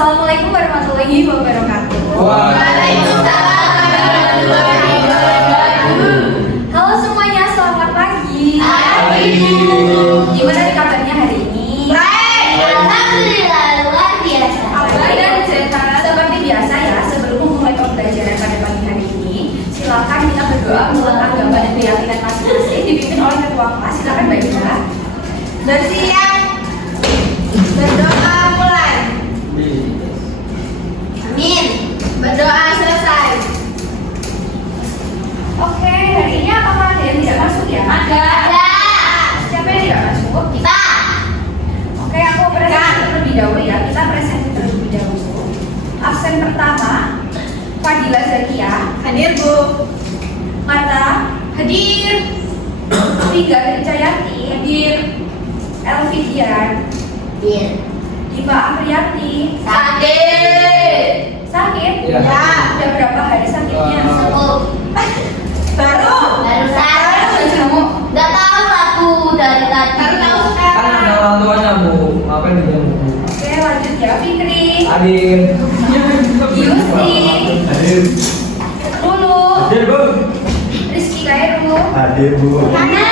Assalamualaikum warahmatullahi wabarakatuh. Waalaikumsalam warahmatullahi wabarakatuh. Halo semuanya, selamat pagi. Pagi. Gimana nih kabarnya hari ini? Baik, alhamdulillah luar biasa. Baik dan sehat. Seperti biasa ya, sebelum memulai pembelajaran pada pagi hari ini, silakan kita berdoa menurut agama dan keyakinan masing-masing dipimpin oleh ketua kelas. Silakan Mbak Ida. Bersiap, berdoa mulai. Amin. Berdoa selesai. Oke, hari ini apakah ada yang tidak masuk ya? Ada. Siapa yang tidak masuk? Kita. Oke, aku presentasi terlebih dahulu ya. Kita presentasi terlebih dahulu. Absen pertama, Fadila Zakia. Hadir Bu. Marta. Hadir. Tiga Cayanti. Hadir. Elvidian. Hadir. Diva Afriyanti. Hadir. Sakit? Ya. Udah berapa hari sakitnya? Baru. Baru kamu. Udah tahu aku dari tadi. Baru tahu Kan sekarang. ada orang tuanya Bu, ngapain di dalam Bu? Oke, lanjut ya. Fikri. Hadir. Yusti. Hadir. Lulu. Hadir Bu. Rizky Kairu. Hadir Bu. Mana?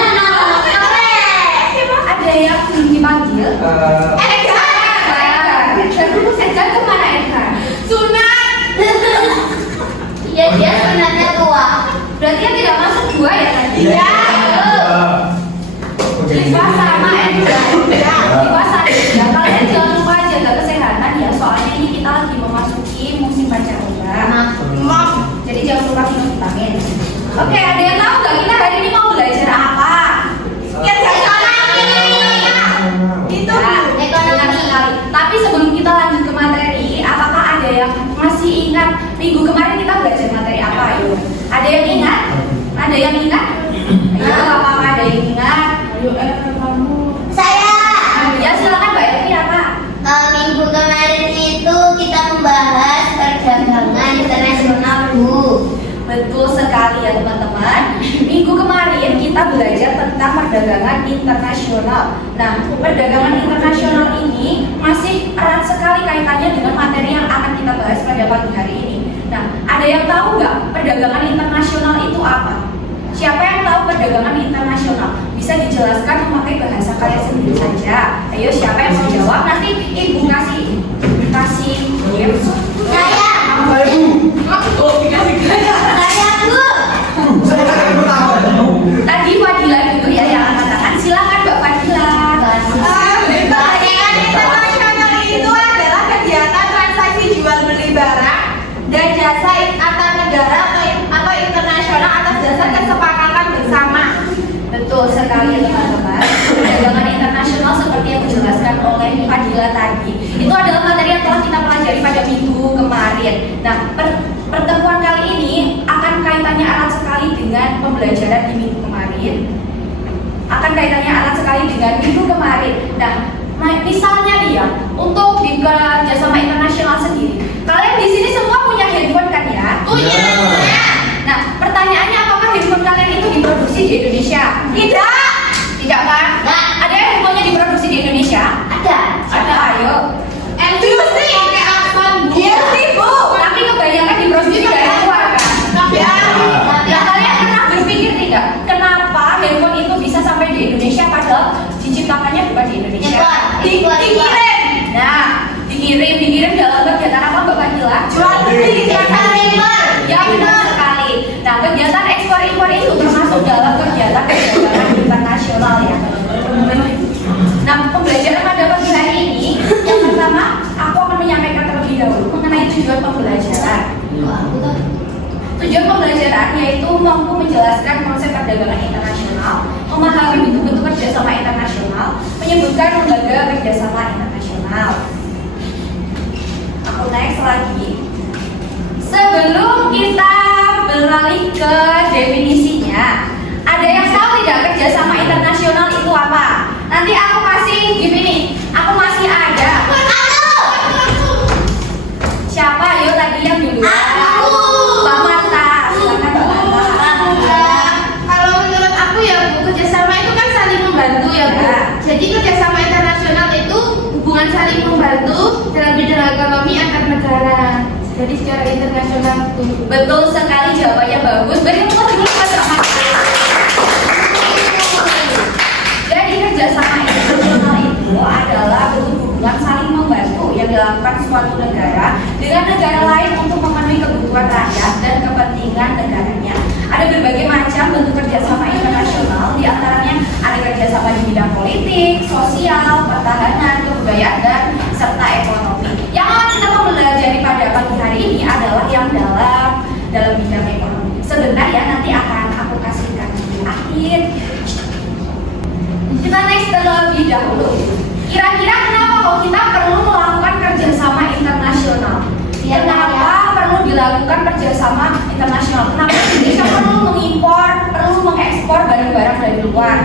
Ada yang dipanggil? Edgar. Edgar kemana Edgar? Sunat. Iya dia sunatnya tua. Berarti yang tidak masuk dua ya tadi? Iya. Diva sama Edgar. Diva sama Edgar. Kalian jangan lupa jaga kesehatan ya. Soalnya ini kita lagi memasuki musim pancaroba. Jadi jangan lupa minum vitamin. Oke, ada yang tahu nggak kita hari ini mau belajar apa? Itu Ekonomi. sekali. Tapi sebelum kita lanjut ke materi, apakah ada yang masih ingat minggu kemarin kita belajar materi apa? Ayo. Ada yang ingat? Ada yang ingat? Ayo, apakah ada yang ingat? Ayo, kamu. Saya. Ya silakan Mbak Evi apa? Minggu kemarin itu kita membahas perdagangan internasional Bu. Betul sekali ya teman-teman. Minggu kemarin kita belajar tentang perdagangan internasional. Nah, perdagangan internasional ini masih erat sekali kaitannya dengan materi yang akan kita bahas pada pagi hari ini. Nah, ada yang tahu nggak perdagangan internasional itu apa? Siapa yang tahu perdagangan internasional? Bisa dijelaskan memakai bahasa kalian sendiri saja. Ayo, siapa yang mau jawab? Nanti ibu kasih tips. Saya. Saya Bu. Tadi Fadila dulu ya yang mengatakan. Silakan Mbak Fadila. Perdagangan internasional itu adalah kegiatan transaksi jual beli barang dan jasa antar negara atau internasional atas dasar kesepakatan bersama. Betul sekali ya teman-teman. Perdagangan internasional seperti yang dijelaskan oleh Fadila tadi, itu adalah materi yang telah kita pelajari pada minggu kemarin. Nah, pertemuan kali ini akan kaitannya erat sekali dengan pembelajaran di minggu kemarin. Akan kaitannya erat sekali dengan minggu kemarin. Nah, misalnya nih ya, untuk di kerjasama internasional sendiri, kalian di sini semua punya handphone kan ya? Punya. Nah, pertanyaannya apakah handphone kalian itu diproduksi di Indonesia? Tidak. Tidak kan? Nggak. Ada yang handphonenya diproduksi di Indonesia? Ada. Ada, ayo. Enthusi pakai akun beauty Bu. Tapi kebanyakan diproduksi dari luar kan? Ya. Nah, kalian pernah berpikir tidak? Kenapa handphone itu bisa sampai di Indonesia padahal diciptakannya bukan di Indonesia? Dikirim. Nah, dikirim dalam kegiatan apa Mbak Fadila? Jual beli. Ya benar sekali. Nah, kegiatan ekspor impor itu termasuk dalam kegiatan perdagangan internasional ya. Nah, pembelajaran pada pagi hari ini yang pertama aku akan menyampaikan terlebih dahulu mengenai tujuan pembelajaran. Tujuan pembelajaran yaitu mampu menjelaskan konsep perdagangan internasional, memahami bentuk-bentuk kerjasama internasional, menyebutkan lembaga kerjasama internasional. Aku next lagi. Sebelum kita beralih ke definisinya, ada yang tahu tidak kerjasama internasional itu apa? Nanti aku kasih gini, aku masih ada. Siapa? Ayo tadi yang duluan. Aku. Mbak Marta, silakan Mbak Marta. Kalau menurut aku ya Bu, kerjasama itu kan saling membantu ya Bu. Ya. Jadi kerjasama internasional itu hubungan saling membantu dalam bidang ekonomi Jadi secara internasional tuh. Betul sekali, jawabannya bagus. Beri tepuk tangan dulu pada Ahmad. Jadi kerjasama internasional itu adalah bentuk hubungan saling membantu yang dilakukan suatu negara dengan negara lain untuk memenuhi kebutuhan rakyat dan kepentingan negaranya. Ada berbagai macam bentuk kerjasama internasional, diantaranya ada kerjasama di bidang politik, sosial, pertahanan, kebudayaan, dan serta ekonomi. Yang akan kita pelajari pada pagi hari ini adalah yang dalam bidang ekonomi. Sebentar ya, nanti akan aku kasihkan di akhir. Kita next terlebih dahulu. Kira-kira kenapa kok kita perlu melakukan kerjasama internasional? Kenapa perlu dilakukan kerjasama internasional? Kenapa Indonesia perlu mengimpor, perlu mengekspor barang-barang dari luar?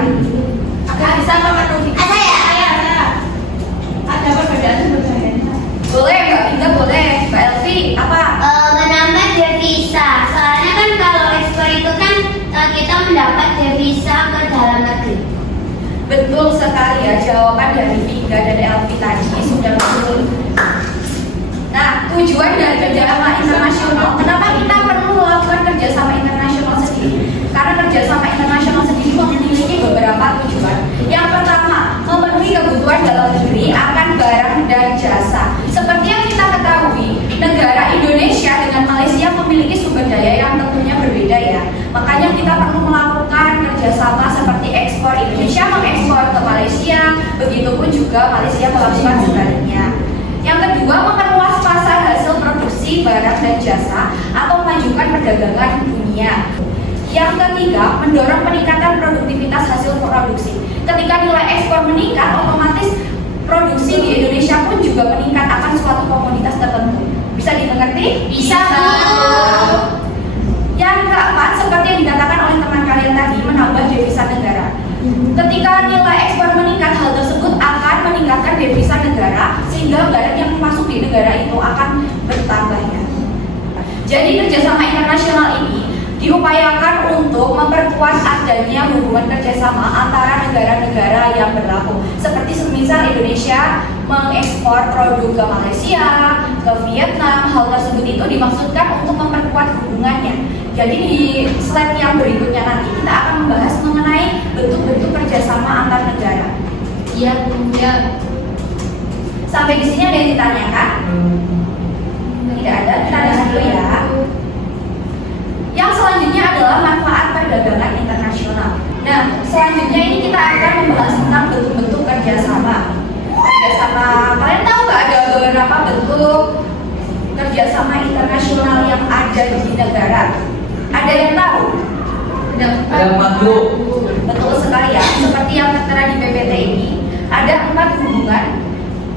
Agar bisa memenuhi. Saya. Ada perbedaan sebenarnya. Boleh, Mbak Indah, boleh. Mbak Elvi, apa? Menambah devisa. Soalnya kan kalau ekspor itu kan kita mendapat devisa ke dalam negeri. Betul sekali ya, jawaban dari Vika dan Elvi tadi sudah betul. Nah, tujuan dari kerjasama internasional, kenapa kita perlu melakukan kerjasama internasional sendiri? Karena kerjasama internasional sendiri memiliki beberapa tujuan. Yang pertama, memenuhi kebutuhan dalam negeri akan barang dan jasa. Seperti yang kita ketahui, negara Indonesia dengan Malaysia memiliki sumber daya yang tentunya berbeda ya. Makanya kita perlu melakukan kerjasama seperti ekspor, Indonesia mengekspor ke Malaysia, begitupun juga Malaysia melakukan sebaliknya. Yang kedua, memperluas pasar hasil produksi barang dan jasa atau memajukan perdagangan dunia. Yang ketiga, mendorong peningkatan produktivitas hasil produksi. Ketika nilai ekspor meningkat, otomatis produksi di Indonesia pun juga meningkat akan suatu komoditas tertentu. Bisa dimengerti? Bisa, Bu. Yang keempat, seperti yang dikatakan oleh teman kalian tadi, menambah devisa negara. Ketika nilai ekspor meningkat, hal tersebut akan meningkatkan devisa negara sehingga barang yang masuk di negara itu akan bertambah ya. Jadi kerjasama internasional ini diupayakan untuk memperkuat adanya hubungan kerjasama antara negara-negara yang berlaku. Seperti semisal Indonesia mengekspor produk ke Malaysia, ke Vietnam, hal tersebut itu dimaksudkan untuk memperkuat hubungannya. Jadi di slide yang berikutnya nanti kita akan membahas mengenai bentuk-bentuk kerjasama antar negara. Iya, ya. Sampai di sini ada yang ditanyakan? Tidak ada, kita lihat dulu ya. Yang selanjutnya adalah manfaat perdagangan internasional. Nah, selanjutnya ini kita akan membahas tentang bentuk-bentuk kerjasama. Kerjasama, kalian tahu nggak ada beberapa bentuk kerjasama internasional yang ada di negara? Ada yang tahu? Ada 40. Betul sekali ya. Seperti yang tertera di PPT ini, ada 4 hubungan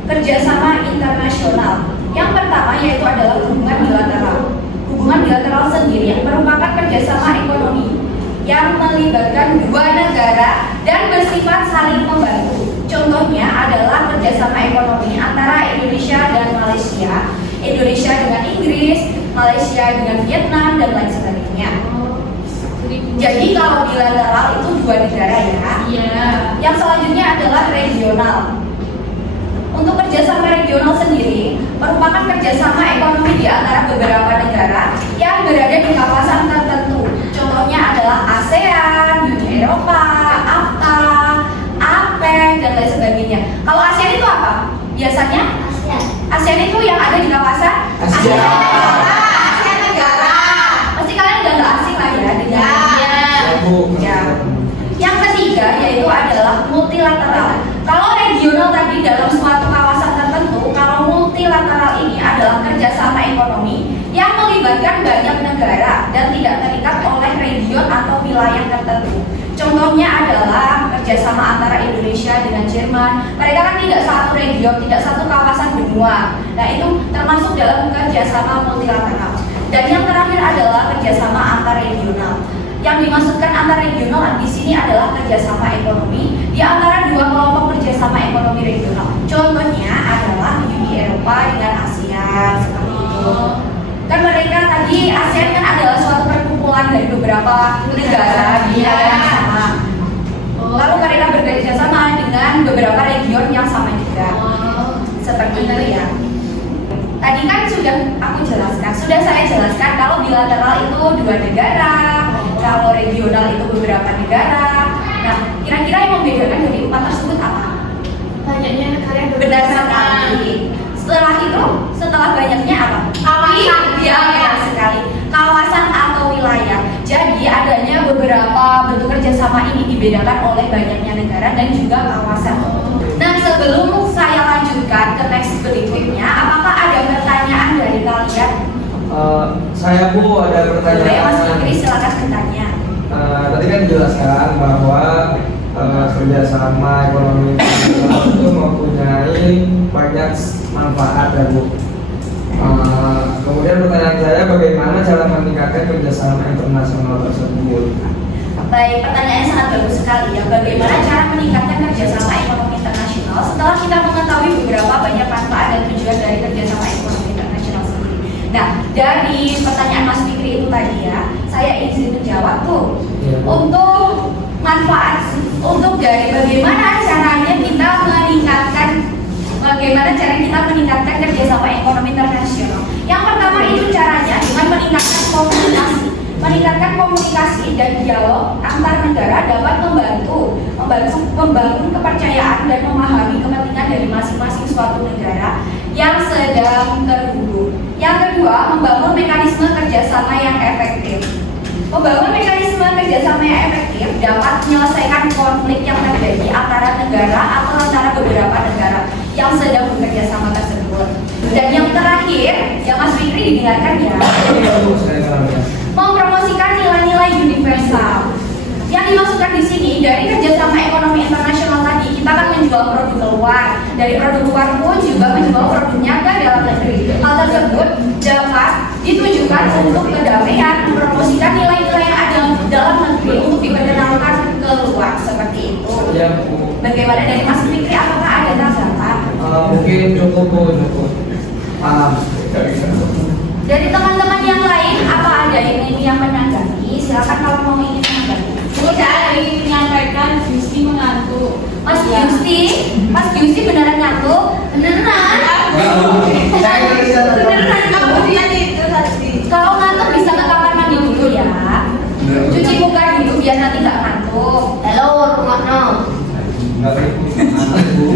kerjasama internasional. Yang pertama yaitu adalah hubungan bilateral. Hubungan bilateral sendiri merupakan kerjasama ekonomi yang melibatkan dua negara dan bersifat saling membantu. Contohnya adalah kerjasama ekonomi antara Indonesia dan Malaysia, Indonesia dengan Inggris, Malaysia dengan Vietnam, dan lain sebagainya. Jadi kalau bilateral itu dua negara ya. Iya. Yang selanjutnya adalah regional. Untuk kerjasama regional sendiri merupakan kerjasama ekonomi di antara beberapa negara yang berada di kawasan tertentu. Contohnya adalah ASEAN, Uni Eropa, AFTA, APEC, dan lain sebagainya. Kalau ASEAN itu apa? Biasanya ASEAN itu yang ada di kawasan Asia. ASEAN negara. Pasti kalian udah nggak asing lah ya dengan ya. Yang ketiga yaitu adalah multilateral. Kalau regional tadi dalam suatu kawasan tertentu, kalau multilateral ini adalah kerjasama ekonomi yang melibatkan banyak negara dan tidak terikat oleh region atau wilayah tertentu. Contohnya adalah kerjasama antara Indonesia dengan Jerman. Mereka kan tidak satu region, tidak satu kawasan benua. Nah itu termasuk dalam kerjasama multilateral. Dan yang terakhir adalah kerjasama antar regional. Yang dimaksudkan antar regional di sini adalah kerjasama ekonomi di antara dua kelompok kerjasama ekonomi regional. Contohnya adalah Uni Eropa dengan ASEAN seperti itu. Kan mereka tadi ASEAN kan adalah suatu perkumpulan dari beberapa negara di negara yang sama. Lalu mereka bekerja sama dengan beberapa region yang sama juga. Seperti itu ya. tadi kan sudah saya jelaskan kalau bilateral itu 2 negara, kalau regional itu beberapa negara. Nah, kira-kira yang membedakan dari 4 tersebut apa? Banyaknya negara yang Benar sekali. Setelah banyaknya apa? Kawasan. Iya, benar sekali. Kawasan atau wilayah. Jadi adanya beberapa bentuk kerjasama ini dibedakan oleh banyaknya negara dan juga kawasan. Nah, sebelum saya lanjutkan ke next berikutnya, apakah ada pertanyaan dari kalian? Saya Bu ada Boleh, pertanyaan. Mas Fikri, silakan bertanya. Tadi kan dijelaskan bahwa kerjasama ekonomi internasional itu mempunyai banyak manfaat ya Bu. Kemudian pertanyaan saya, bagaimana cara meningkatkan kerjasama internasional tersebut? Baik, pertanyaannya sangat bagus sekali ya. Bagaimana cara meningkatkan kerjasama ekonomi internasional setelah kita mengetahui beberapa banyak manfaat dan tujuan dari kerjasama ekonomi internasional sendiri. Nah, dari pertanyaan Mas Fikri itu tadi ya, saya izin menjawab tuh. Ya. Untuk manfaat, untuk dari bagaimana caranya kita meningkatkan kerjasama ekonomi internasional. Yang pertama itu caranya dengan meningkatkan komunikasi dan dialog antar negara dapat membantu membangun kepercayaan dan memahami kepentingan dari masing-masing suatu negara yang sedang terhubung. Yang kedua, membangun mekanisme kerjasama yang efektif. Membangun mekanisme kerjasama yang efektif dapat menyelesaikan konflik yang terjadi antara negara atau antara beberapa negara yang sedang bekerja sama tersebut. Dan yang terakhir, yang Mas Fikri didengarkan ya, mempromosikan nilai-nilai universal. Yang dimaksudkan di sini dari kerjasama ekonomi internasional tadi, kita akan menjual produk keluar. Dari produk luar pun juga menjual produknya ke dalam negeri. Hal tersebut dapat ditujukan untuk kedamaian, mempromosikan nilai-nilai yang ada dalam negeri untuk diperkenalkan keluar seperti itu. Ya, Bagaimana dari Mas Fikri? Apakah ada tanggapan? mungkin cukup Bu, cukup. Paham. Dari teman-teman yang lain, apa ada yang menanggapi? Silakan kalau mau ingin menanggapi. Saya ingin menyampaikan Gusti mengantuk. Mas Yusti beneran ngantuk? Beneran? Beneran kamu dia itu tadi. Kalau ngantuk bisa ke kamar mandi dulu ya. Cuci muka dulu biar nanti nggak ngantuk. Halo, Rukmana.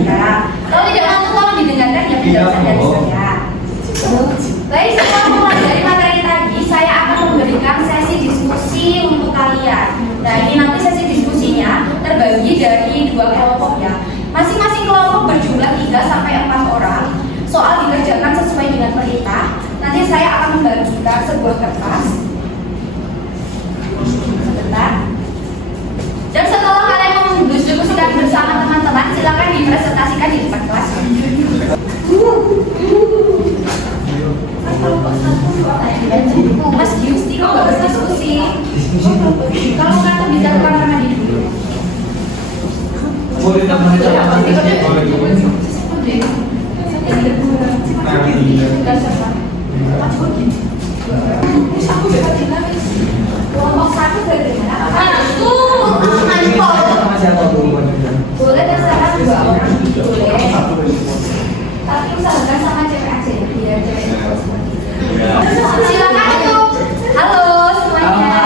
Ya. Kalau tidak ngantuk tolong didengarkan ya penjelasan dari saya. Baik, setelah mulai dari materi tadi, saya akan memberikan sesi diskusi untuk kalian. Nah, ini nanti sesi diskusinya terbagi dari 2 kelompok ya. Masing-masing kelompok berjumlah 3-4 orang. Soal dikerjakan sesuai dengan perintah. Nanti saya akan membagikan sebuah kertas. Sebentar. Dan setelah kalian mendiskusikan bersama teman-teman, silakan dipresentasikan di depan kelas. Mas Yusti kok nggak berdiskusi? Kalau nggak bisa ke kamar mandi dulu. Boleh namanya apa? Kelompok 1 dari mana? Siapa Bu? Boleh terserah 2 orang. Boleh. Tapi usahakan sama cewek aja ya, biar cewek silakan untuk halo semuanya.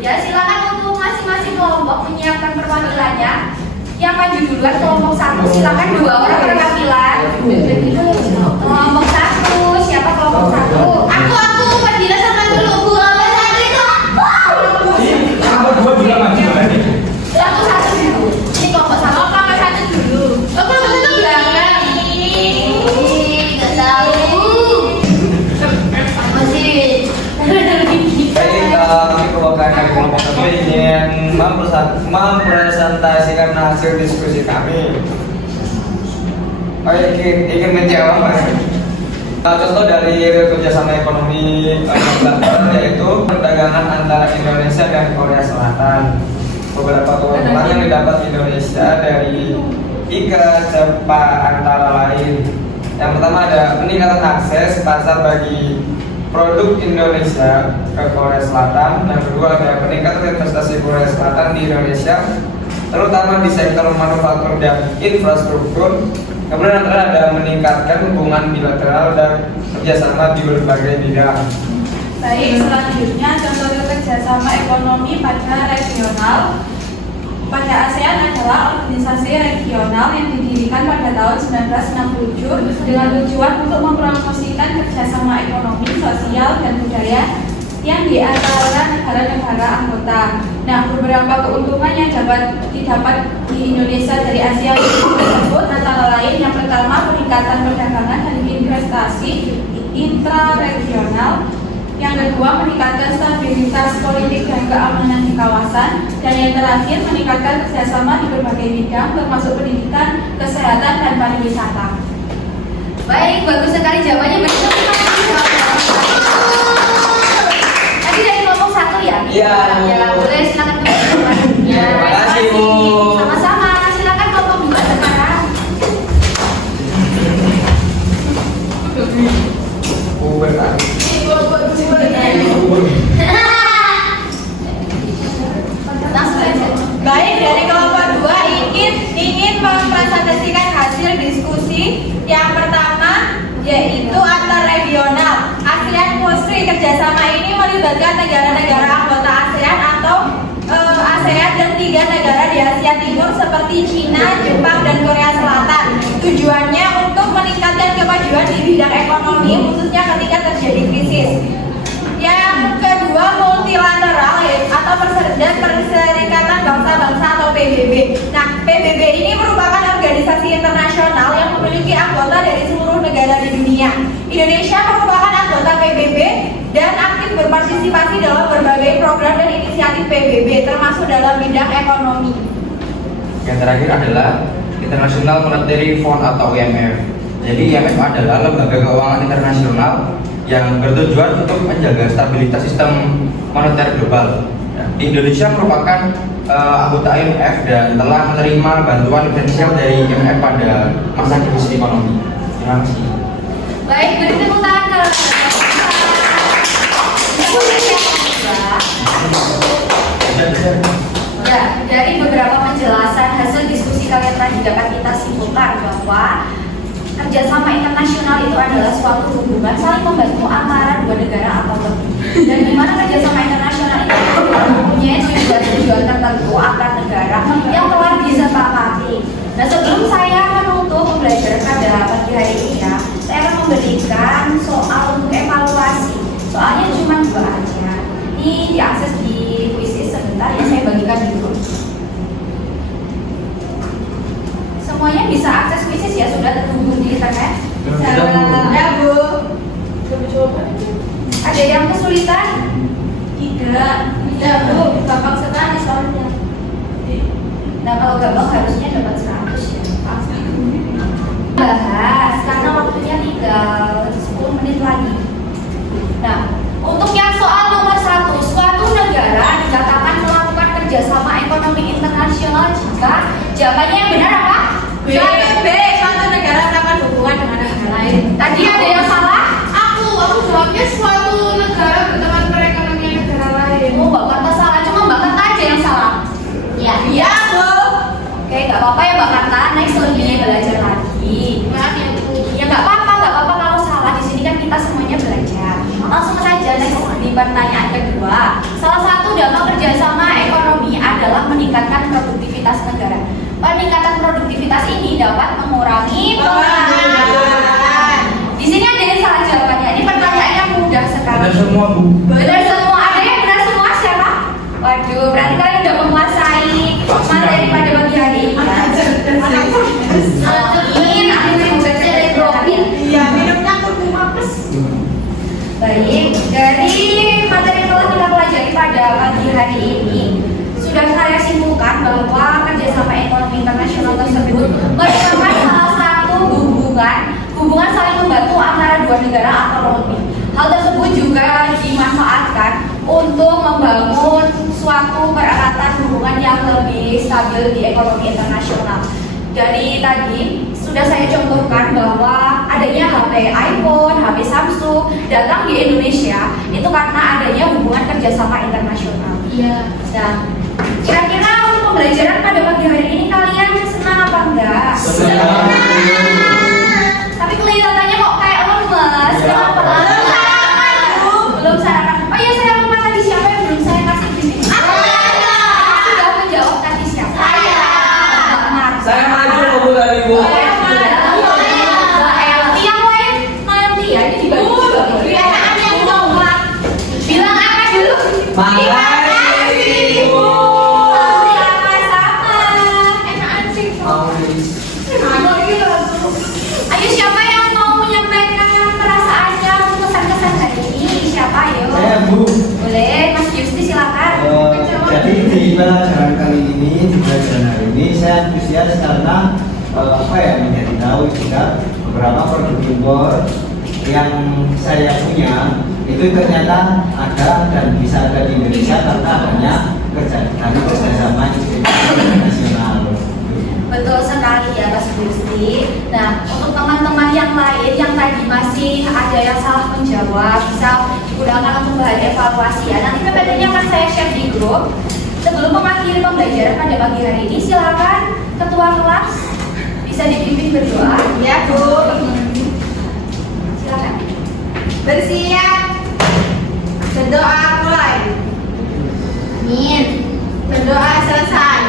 Ya, silakan untuk masing-masing kelompok menyiapkan perwakilannya. Yang maju duluan kelompok 1, silakan 2 orang perwakilan. Kelompok 1, siapa kelompok 1? Aku Fadila sama dulu Bu. Kelompok 1 itu aku. Kelompok 1 dulu. Ini kelompok 1. Kelompok 1 dulu. Kelompok 1 itu belakang. Nggak tahu. Masih. Baik, kami kelompok dari kelompok 1 ingin mempresentasikan hasil diskusi kami. Ingin menjawab contoh dari kerjasama ekonomi bilateral yaitu perdagangan antara Indonesia dan Korea Selatan. Beberapa keuntungan yang didapat Indonesia dari 3 cepat antara lain. Yang pertama ada peningkatan akses pasar bagi produk Indonesia ke Korea Selatan. Yang kedua ada peningkatan investasi Korea Selatan di Indonesia, terutama di sektor manufaktur dan infrastruktur. Kemudian antara ada meningkatkan hubungan bilateral dan kerjasama di berbagai bidang. Baik, selanjutnya contoh kerjasama ekonomi pada regional. Pada ASEAN adalah organisasi regional yang didirikan pada tahun 1967 dengan tujuan untuk mempromosikan kerjasama ekonomi, sosial, dan budaya yang di antara negara-negara anggota. Nah, beberapa keuntungan yang didapat di Indonesia dari ASEAN tersebut antara lain yang pertama peningkatan perdagangan dan investasi intraregional, yang kedua meningkatkan stabilitas politik dan keamanan di kawasan, dan yang terakhir meningkatkan kerjasama di berbagai bidang termasuk pendidikan, kesehatan, dan pariwisata. Baik, bagus sekali jawabannya. Tadi dari kelompok 1 ya? Iya. Ya, boleh silakan. Ya, Terima kasih, Bu. Sama-sama, silakan kelompok 2 sekarang. Bertani. Baik, dari kelompok 2 ingin mempresentasikan hasil diskusi yang pertama, yaitu antar regional. ASEAN Musri kerjasama ini melibatkan negara-negara anggota ASEAN atau ASEAN dan 3 negara di Asia Timur seperti Cina, Jepang, dan Korea Selatan. Tujuannya untuk meningkatkan kemajuan di bidang ekonomi, khususnya ketika terjadi krisis. Yang kedua, multilateral atau Perserikatan Bangsa-Bangsa atau PBB. Nah, PBB ini merupakan organisasi internasional yang memiliki anggota dari seluruh negara di dunia. Indonesia merupakan anggota PBB dan aktif berpartisipasi dalam berbagai program dan inisiatif PBB, termasuk dalam bidang ekonomi. Yang terakhir adalah International Monetary Fund atau IMF. Jadi IMF adalah lembaga keuangan internasional yang bertujuan untuk menjaga stabilitas sistem moneter global. Di Indonesia merupakan anggota IMF dan telah menerima bantuan finansial dari IMF pada masa krisis ekonomi. Terima kasih. Baik, beri tepuk tangan ke Ya, dari beberapa penjelasan hasil diskusi kalian tadi dapat kita simpulkan bahwa kerjasama internasional itu adalah suatu hubungan saling membantu antara 2 negara atau lebih, dan di mana kerjasama internasional itu mempunyai tujuan tertentu antar negara yang telah disepakati. Nah, sebelum saya menutup pembelajaran pada pagi hari ini ya, saya akan memberikan soal untuk evaluasi. Soalnya cuma 2 aja. Ini diakses di kuisis sebentar ya, saya bagikan dulu. Semuanya bisa akses kuisis ya, sudah terhubung di internet. Ya, Bu. Ada yang kesulitan? Tidak. Tidak, Bu. Gampang sekali soalnya. Nah, kalau gampang harusnya dapat 100 ya. Bahas, karena waktunya tinggal 10 menit lagi. Nah, untuk yang soal nomor 1, suatu negara dikatakan melakukan kerjasama ekonomi internasional jika jawabannya yang benar apa? Suatu B, suatu negara melakukan hubungan dengan negara lain. Tadi ada yang salah? Aku jawabnya suatu negara berteman perekonomian negara lain. Oh, Mbak Karta salah, cuma Mbak Karta aja yang salah. Ya. Iya, Bu. Oke, nggak apa-apa ya Mbak Karta, next lebih belajar lagi. Maaf ya Bu. Ya nggak apa-apa kalau salah. Di sini kan kita semuanya belajar. Langsung saja next di pertanyaan kedua. Salah satu dampak kerjasama ekonomi adalah meningkatkan produktivitas negara. Peningkatan produktivitas ini dapat mengurangi pengangguran. Di sini ada yang salah jawabannya. Ini pertanyaan yang mudah sekali. Benar semua, Bu. Benar semua. Ada yang benar semua siapa? Waduh, berarti kalian udah menguasai materi pada pagi hari ini. Amin, amin, dari Robin. Iya, minumnya kurkuma plus. Baik, dari materi yang telah kita pelajari pada pagi hari ini, sudah saya simpulkan bahwa kerjasama ekonomi internasional tersebut merupakan salah satu hubungan saling membantu antara 2 negara atau lebih. Hal tersebut juga dimanfaatkan untuk membangun suatu perekratan hubungan yang lebih stabil di ekonomi internasional. Dari tadi sudah saya contohkan bahwa adanya HP iPhone, HP Samsung datang di Indonesia itu karena adanya hubungan kerjasama internasional. Iya. Nah, kira-kira untuk pembelajaran pada pagi hari ini kalian senang apa enggak? Senang. Bu. Yang lain nanti ya, ini dibagi juga boleh. Biasanya yang nolak. Bilang apa dulu? Makasih Bu. Sama-sama. Enakan sih. Maurice. Ayo siapa yang mau menyampaikan perasaannya untuk kesan-kesan hari ini? Siapa ayo? Saya Bu. Boleh, Mas Yusti silakan. Jadi di pelajaran kali ini, di pelajaran hari ini saya antusias karena menjadi tahu juga beberapa produk impor yang saya punya itu ternyata ada dan bisa ada di Indonesia karena adanya kerjasama internasional. Betul sekali ya Mas Yusti. Nah, untuk teman-teman yang lain yang tadi masih ada yang salah menjawab, bisa digunakan untuk bahan evaluasi ya. Nanti PPT-nya akan saya share di grup. Sebelum mengakhiri pembelajaran pada pagi hari ini, silakan Ketua kelas bisa dipimpin berdoa. Ya Bu. Silakan. Bersiap. Berdoa mulai. Amin. Berdoa selesai.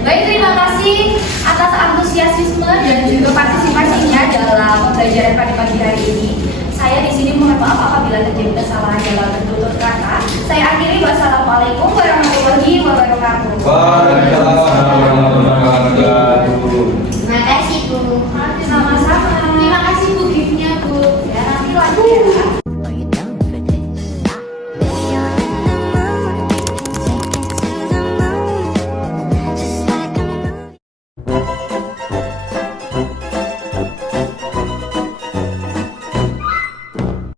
Baik, terima kasih atas antusiasme dan juga partisipasinya dalam pembelajaran pada pagi hari ini. Saya di sini mohon maaf apabila terjadi kesalahan dalam bertutur kata. Saya akhiri, wassalamualaikum warahmatullahi wabarakatuh. Waalaikumsalam warahmatullahi wabarakatuh. Terima kasih Bu. Sama-sama. Terima kasih Bu giftnya Bu. Ya, nanti lanjut ya.